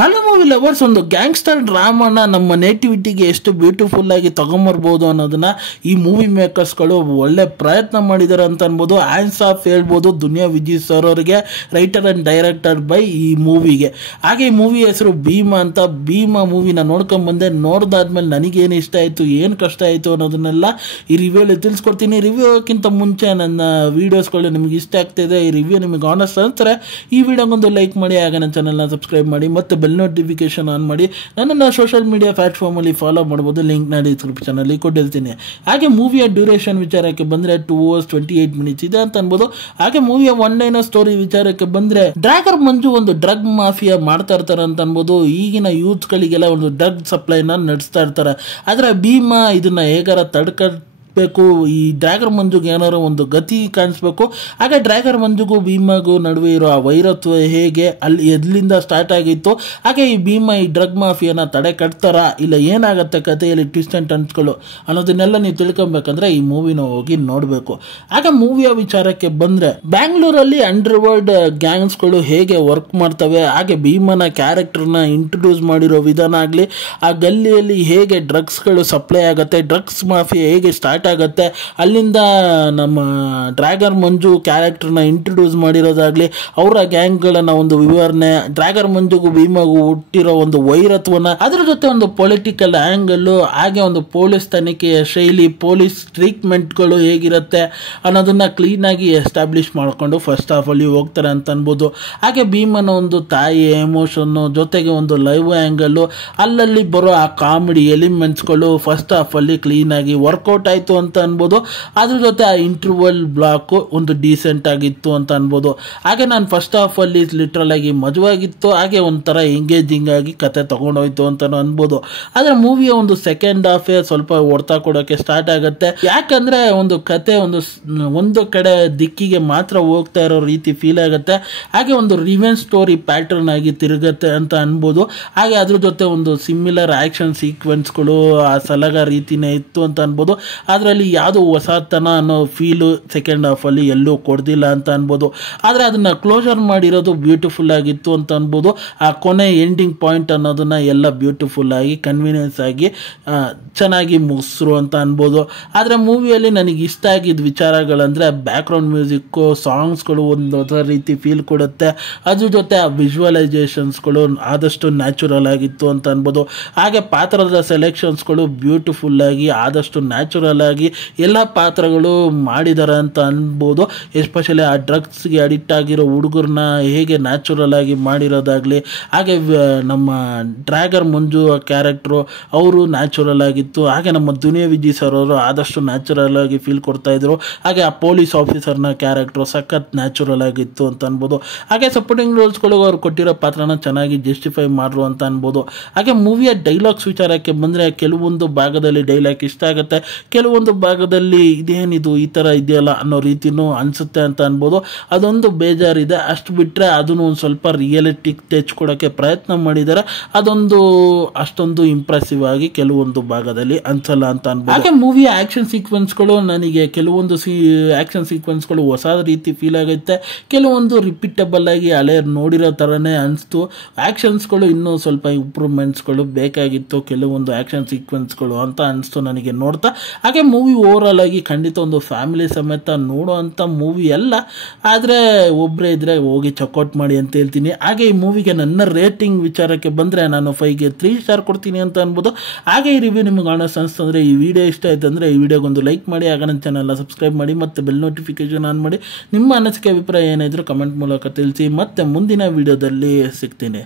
Hello movie lovers, ಒಂದು gangster ಡ್ರಾಮಾನ ನಮ್ಮ ನೇಟಿವಿಟಿಗೆ ಎಷ್ಟು ಬ್ಯೂಟಿಫುಲ್ ಆಗಿ ತಗೊಂಬರ್ಬೋದು ಅನ್ನೋದನ್ನ ಈ ಮೂವಿ ಮೇಕರ್ಸ್ಗಳು ಒಳ್ಳೆ ಪ್ರಯತ್ನ ಮಾಡಿದ್ದಾರೆ ಅಂತ ಅನ್ಬೋದು. ಹ್ಯಾಂಡ್ಸ್ ಆಫ್ ಹೇಳ್ಬೋದು ದುನಿಯಾ ವಿಜಯ್ ಸರ್ ಅವರಿಗೆ, ರೈಟರ್ ಆ್ಯಂಡ್ ಡೈರೆಕ್ಟರ್ ಬೈ ಈ ಮೂವಿಗೆ. ಹಾಗೆ ಈ ಮೂವಿ ಹೆಸರು ಭೀಮಾ ಅಂತ. ಭೀಮಾ ಮೂವಿನ ನೋಡ್ಕೊಂಬಂದೆ. ನೋಡ್ದಾದ್ಮೇಲೆ ನನಗೇನು ಇಷ್ಟ ಆಯಿತು, ಏನು ಕಷ್ಟ ಆಯಿತು ಅನ್ನೋದನ್ನೆಲ್ಲ ಈ ರಿವ್ಯೂಲಿ ತಿಳಿಸ್ಕೊಡ್ತೀನಿ. ರಿವ್ಯೂಕ್ಕಿಂತ ಮುಂಚೆ ನನ್ನ ವೀಡಿಯೋಸ್ಗಳು ನಿಮ್ಗೆ ಇಷ್ಟ ಆಗ್ತಾಯಿದೆ, ಈ ರಿವ್ಯೂ ನಿಮಗೆ ಆನೆಸ್ಟ್ ಅಂತಾರೆ, ಈ ವಿಡಿಯೋಗೊಂದು ಲೈಕ್ ಮಾಡಿ, ಹಾಗೆ ನನ್ನ ಚಾನಲ್ನ ಸಬ್ಸ್ಕ್ರೈಬ್ ಮಾಡಿ, ಮತ್ತು ಬೆಲ್ ನೋಟಿಫಿಕೇಶನ್ ಆನ್ ಮಾಡಿ. ನನ್ನನ್ನು ಸೋಷಿಯಲ್ ಮೀಡಿಯಾ ಪ್ಲಾಟ್ಫಾರ್ಮಲ್ಲಿ ಫಾಲೋ ಮಾಡ್ಬೋದು, ಲಿಂಕ್ ನಾನು ಡಿಸ್ಕ್ರಿಪ್ಷನಲ್ಲಿ ಕೊಟ್ಟಿರ್ತೀನಿ. ಹಾಗೆ ಮೂವಿಯ ಡ್ಯೂರೇಷನ್ ವಿಚಾರಕ್ಕೆ ಬಂದರೆ 2 hours 28 minutes ಇದೆ ಅಂತ ಅನ್ಬೋದು. ಹಾಗೆ ಮೂವಿಯ ಒನ್ ಲೈನರ್ ಸ್ಟೋರಿ ವಿಚಾರಕ್ಕೆ ಬಂದರೆ, ಡ್ರ್ಯಾಗರ್ ಮಂಜು ಒಂದು ಡ್ರಗ್ ಮಾಫಿಯಾ ಮಾಡ್ತಾ ಇರ್ತಾರೆ ಅಂತ ಅನ್ಬೋದು. ಈಗಿನ ಯೂತ್ಸ್ಗಳಿಗೆಲ್ಲ ಒಂದು ಡ್ರಗ್ ಸಪ್ಲೈನ ನಡೆಸ್ತಾ ಇರ್ತಾರೆ. ಆದರೆ ಭೀಮಾ ಇದನ್ನ ಹೇಗಾರ ಬೇಕು, ಈ ಡ್ರ್ಯಾಗರ್ ಮಂಜುಗೆ ಏನಾರು ಒಂದು ಗತಿ ಕಾಣಿಸ್ಬೇಕು. ಹಾಗೆ ಡ್ರ್ಯಾಗರ್ ಮಂಜುಗೂ ಭೀಮಾಗೂ ನಡುವೆ ಇರೋ ಆ ವೈರತ್ವ ಹೇಗೆ, ಅಲ್ಲಿ ಎದ್ಲಿಂದ ಸ್ಟಾರ್ಟ್ ಆಗಿತ್ತು, ಹಾಗೆ ಈ ಭೀಮಾ ಈ ಡ್ರಗ್ ಮಾಫಿಯಾನ ತಡೆ ಕಟ್ತಾರ, ಇಲ್ಲ ಏನಾಗುತ್ತೆ ಕಥೆಯಲ್ಲಿ ಟ್ವಿಸ್ಟ್ ಆ್ಯಂಡ್ ಟರ್ನ್ಸ್ಗಳು ಅನ್ನೋದನ್ನೆಲ್ಲ ನೀವು ತಿಳ್ಕೊಬೇಕಂದ್ರೆ ಈ ಮೂವಿನ ಹೋಗಿ ನೋಡಬೇಕು. ಹಾಗೆ ಮೂವಿಯ ವಿಚಾರಕ್ಕೆ ಬಂದರೆ, ಬ್ಯಾಂಗ್ಳೂರಲ್ಲಿ ಅಂಡರ್ವರ್ಲ್ಡ್ ಗ್ಯಾಂಗ್ಸ್ಗಳು ಹೇಗೆ ವರ್ಕ್ ಮಾಡ್ತವೆ, ಹಾಗೆ ಭೀಮನ ಕ್ಯಾರೆಕ್ಟರ್ನ ಇಂಟ್ರೊಡ್ಯೂಸ್ ಮಾಡಿರೋ ವಿಧಾನ ಆಗಲಿ, ಆ ಗಲ್ಲಿಯಲ್ಲಿ ಹೇಗೆ ಡ್ರಗ್ಸ್ಗಳು ಸಪ್ಲೈ ಆಗುತ್ತೆ, ಡ್ರಗ್ಸ್ ಮಾಫಿಯಾ ಹೇಗೆ ಸ್ಟಾರ್ಟ್ ಆಗುತ್ತೆ, ಅಲ್ಲಿಂದ ನಮ್ಮ ಡ್ರ್ಯಾಗರ್ ಮಂಜು ಕ್ಯಾರೆಕ್ಟರ್ನ ಇಂಟ್ರೊಡ್ಯೂಸ್ ಮಾಡಿರೋದಾಗ್ಲಿ, ಅವರ ಗ್ಯಾಂಗ್ಗಳನ್ನ ಒಂದು ವಿವರಣೆ, ಡ್ರ್ಯಾಗರ್ ಮಂಜುಗೂ ಭೀಮಾಗೂ ಹುಟ್ಟಿರೋ ಒಂದು ವೈರತ್ವನ, ಅದರ ಜೊತೆ ಒಂದು ಪೊಲಿಟಿಕಲ್ ಆ್ಯಂಗಲ್ಲು, ಹಾಗೆ ಒಂದು ಪೊಲೀಸ್ ತನಿಖೆಯ ಶೈಲಿ, ಪೊಲೀಸ್ ಟ್ರೀಟ್ಮೆಂಟ್ಗಳು ಹೇಗಿರುತ್ತೆ ಅನ್ನೋದನ್ನ ಕ್ಲೀನಾಗಿ ಎಸ್ಟಾಬ್ಲಿಷ್ ಮಾಡಿಕೊಂಡು ಫಸ್ಟ್ ಹಾಫ್ ಅಲ್ಲಿ ಹೋಗ್ತಾರೆ ಅಂತ ಅನ್ಬೋದು. ಹಾಗೆ ಭೀಮನ ಒಂದು ತಾಯಿ ಎಮೋಷನ್ನು ಜೊತೆಗೆ ಒಂದು ಲೈವ್ ಆ್ಯಂಗಲ್ಲು, ಅಲ್ಲಲ್ಲಿ ಬರೋ ಆ ಕಾಮಿಡಿ ಎಲಿಮೆಂಟ್ಸ್ಗಳು ಫಸ್ಟ್ ಹಾಫ್ ಅಲ್ಲಿ ಕ್ಲೀನಾಗಿ ವರ್ಕೌಟ್ ಆಯಿತು ಅಂತ ಅನ್ಬೋದು. ಅದ್ರ ಜೊತೆ ಆ ಇಂಟರ್ವಲ್ ಬ್ಲಾಕ್ ಒಂದು ಡೀಸೆಂಟ್ ಆಗಿತ್ತು ಅಂತ ಅನ್ಬೋದು. ಹಾಗೆ ನಾನು ಫಸ್ಟ್ ಹಾಫ್ ಅಲ್ಲಿ ಲಿಟ್ರಲ್ ಆಗಿ ಮಜವಾಗಿತ್ತು, ಹಾಗೆ ಒಂಥರ ಎಂಗೇಜಿಂಗ್ ಆಗಿ ಕತೆ ತಗೊಂಡೋಯ್ತು ಅಂತ ಅನ್ಬೋದು. ಆದ್ರೆ ಮೂವಿಯ ಒಂದು ಸೆಕೆಂಡ್ ಹಾಫ್ ಸ್ವಲ್ಪ ಹೊಡ್ತಾ ಕೊಡೋಕೆ ಸ್ಟಾರ್ಟ್ ಆಗುತ್ತೆ. ಯಾಕಂದ್ರೆ ಒಂದು ಕತೆ ಒಂದು ಕಡೆ ದಿಕ್ಕಿಗೆ ಮಾತ್ರ ಹೋಗ್ತಾ ಇರೋ ರೀತಿ ಫೀಲ್ ಆಗುತ್ತೆ. ಹಾಗೆ ಒಂದು ರಿವೆಂಜ್ ಸ್ಟೋರಿ ಪ್ಯಾಟರ್ನ್ ಆಗಿ ತಿರುಗತ್ತೆ ಅಂತ ಅನ್ಬೋದು. ಹಾಗೆ ಅದ್ರ ಜೊತೆ ಒಂದು ಸಿಮಿಲರ್ ಆಕ್ಷನ್ ಸೀಕ್ವೆನ್ಸ್ಗಳು ಆ ಸಲಗ ರೀತಿನೇ ಇತ್ತು ಅಂತ ಅನ್ಬೋದು. ಅದರಲ್ಲಿ ಯಾವುದೋ ಹೊಸತನ ಅನ್ನೋ ಫೀಲು ಸೆಕೆಂಡ್ ಹಾಫಲ್ಲಿ ಎಲ್ಲೂ ಕೊಡ್ದಿಲ್ಲ ಅಂತ ಅನ್ಬೋದು. ಆದರೆ ಅದನ್ನು ಕ್ಲೋಸರ್ ಮಾಡಿರೋದು ಬ್ಯೂಟಿಫುಲ್ ಆಗಿತ್ತು ಅಂತ ಅನ್ಬೋದು. ಆ ಕೊನೆ ಎಂಡಿಂಗ್ ಪಾಯಿಂಟ್ ಅನ್ನೋದನ್ನ ಎಲ್ಲ ಬ್ಯೂಟಿಫುಲ್ ಆಗಿ ಕನ್ವೀನಿಯನ್ಸ್ ಆಗಿ ಚೆನ್ನಾಗಿ ಮುಗಿಸ್ರು ಅಂತ ಅನ್ಬೋದು. ಆದರೆ ಮೂವಿಯಲ್ಲಿ ನನಗೆ ಇಷ್ಟ ಆಗಿದ್ದ ವಿಚಾರಗಳಂದರೆ ಬ್ಯಾಕ್ಗ್ರೌಂಡ್ ಮ್ಯೂಸಿಕ್ಕು, ಸಾಂಗ್ಸ್ಗಳು ಒಂದು ಹೊಸ ರೀತಿ ಫೀಲ್ ಕೊಡುತ್ತೆ. ಅದ್ರ ಜೊತೆ ಆ ವಿಜುವಲೈಸೇಷನ್ಸ್ಗಳು ಆದಷ್ಟು ನ್ಯಾಚುರಲ್ ಆಗಿತ್ತು ಅಂತ ಅನ್ಬೋದು. ಹಾಗೆ ಪಾತ್ರದ ಸೆಲೆಕ್ಷನ್ಸ್ಗಳು ಬ್ಯೂಟಿಫುಲ್ ಆಗಿ ಆದಷ್ಟು ನ್ಯಾಚುರಲ್ ಆಗಿ ಎಲ್ಲ ಪಾತ್ರಗಳು ಮಾಡಿದ್ದಾರೆ ಅಂತ ಅನ್ಬೋದು. ಎಸ್ಪೆಷಲಿ ಆ ಡ್ರಗ್ಸ್ಗೆ ಅಡಿಕ್ಟ್ ಆಗಿರೋ ಹುಡುಗರನ್ನ ಹೇಗೆ ನ್ಯಾಚುರಲ್ ಆಗಿ ಮಾಡಿರೋದಾಗ್ಲಿ, ಹಾಗೆ ನಮ್ಮ ಡ್ರ್ಯಾಗರ್ ಮಂಜು ಕ್ಯಾರೆಕ್ಟ್ರು ಅವರು ನ್ಯಾಚುರಲ್ ಆಗಿತ್ತು. ಹಾಗೆ ನಮ್ಮ ದುನಿಯಾ ವಿಜಯ್ ಸರ್ ಅವರು ಆದಷ್ಟು ನ್ಯಾಚುರಲ್ ಆಗಿ ಫೀಲ್ ಕೊಡ್ತಾ ಇದ್ರು. ಹಾಗೆ ಆ ಪೊಲೀಸ್ ಆಫೀಸರ್ನ ಕ್ಯಾರೆಕ್ಟ್ರು ಸಖತ್ ನ್ಯಾಚುರಲ್ ಆಗಿತ್ತು ಅಂತ ಅನ್ಬೋದು. ಹಾಗೆ ಸಪೋರ್ಟಿಂಗ್ ರೋಲ್ಸ್ಗಳು ಅವ್ರು ಕೊಟ್ಟಿರೋ ಪಾತ್ರನ ಚೆನ್ನಾಗಿ ಜಸ್ಟಿಫೈ ಮಾಡ್ರು ಅಂತ ಅನ್ಬೋದು. ಹಾಗೆ ಮೂವಿಯ ಡೈಲಾಗ್ಸ್ ವಿಚಾರಕ್ಕೆ ಬಂದರೆ, ಕೆಲವೊಂದು ಭಾಗದಲ್ಲಿ ಡೈಲಾಗ್ ಇಷ್ಟ ಆಗುತ್ತೆ, ಕೆಲವೊಂದು ಭಾಗದಲ್ಲಿ ಇದೇನಿದು ಈ ಥರ ಇದೆಯಲ್ಲ ಅನ್ನೋ ರೀತಿನೂ ಅನಿಸುತ್ತೆ ಅಂತ ಅನ್ಬೋದು. ಅದೊಂದು ಬೇಜಾರಿದೆ. ಅಷ್ಟು ಬಿಟ್ಟರೆ ಅದನ್ನು ಒಂದು ಸ್ವಲ್ಪ ರಿಯಲಿಟಿಕ್ ಟಚ್ ಕೊಡೋಕ್ಕೆ ಪ್ರಯತ್ನ ಮಾಡಿದ್ದಾರೆ. ಅದೊಂದು ಅಷ್ಟೊಂದು ಇಂಪ್ರೆಸಿವ್ ಆಗಿ ಕೆಲವೊಂದು ಭಾಗದಲ್ಲಿ ಅನ್ಸಲ್ಲ ಅಂತ ಅನ್ಬೋದು. ಹಾಗೆ ಮೂವಿಯ ಆ್ಯಕ್ಷನ್ ಸೀಕ್ವೆನ್ಸ್ಗಳು ನನಗೆ ಕೆಲವೊಂದು ಆ್ಯಕ್ಷನ್ ಸೀಕ್ವೆನ್ಸ್ಗಳು ಹೊಸ ರೀತಿ ಫೀಲ್ ಆಗುತ್ತೆ, ಕೆಲವೊಂದು ರಿಪೀಟಬಲ್ ಆಗಿ ಹಳೆ ನೋಡಿರೋ ಥರನೇ ಅನಿಸ್ತು. ಆ್ಯಕ್ಷನ್ಸ್ಗಳು ಇನ್ನೂ ಸ್ವಲ್ಪ ಇಂಪ್ರೂವ್ಮೆಂಟ್ಸ್ಗಳು ಬೇಕಾಗಿತ್ತು, ಕೆಲವೊಂದು ಆ್ಯಕ್ಷನ್ ಸೀಕ್ವೆನ್ಸ್ಗಳು ಅಂತ ಅನಿಸ್ತು ನನಗೆ ನೋಡ್ತಾ. ಹಾಗೆ ಮೂವಿ ಓವರಾಲ್ ಆಗಿ ಖಂಡಿತ ಒಂದು ಫ್ಯಾಮಿಲಿ ಸಮೇತ ನೋಡುವಂಥ ಮೂವಿ ಅಲ್ಲ, ಆದರೆ ಒಬ್ಬರೇ ಇದ್ದರೆ ಹೋಗಿ ಚೆಕ್ಔಟ್ ಮಾಡಿ ಅಂತ ಹೇಳ್ತೀನಿ. ಹಾಗೆ ಈ ಮೂವಿಗೆ ನನ್ನ ರೇಟಿಂಗ್ ವಿಚಾರಕ್ಕೆ ಬಂದರೆ, ನಾನು 5ಗೆ 3 ಸ್ಟಾರ್ ಕೊಡ್ತೀನಿ ಅಂತ ಅನ್ಬೋದು. ಹಾಗೆ ಈ ರಿವ್ಯೂ ನಿಮಗೆ ಆನೆಸ್ಟ್ ಅನಿಸ್ತಂದರೆ, ಈ ವಿಡಿಯೋ ಇಷ್ಟ ಆಯ್ತು ಅಂದರೆ ಈ ವಿಡಿಯೋಗೊಂದು ಲೈಕ್ ಮಾಡಿ, ಆಗ ನನ್ನ ಚಾನಲ್ನ ಸಬ್ಸ್ಕ್ರೈಬ್ ಮಾಡಿ, ಮತ್ತು ಬೆಲ್ ನೋಟಿಫಿಕೇಶನ್ ಆನ್ ಮಾಡಿ. ನಿಮ್ಮ ಅನಿಸಿಕೆ ಅಭಿಪ್ರಾಯ ಏನಾದರೂ ಕಮೆಂಟ್ ಮೂಲಕ ತಿಳಿಸಿ. ಮತ್ತೆ ಮುಂದಿನ ವಿಡಿಯೋದಲ್ಲಿ ಸಿಗ್ತೀನಿ.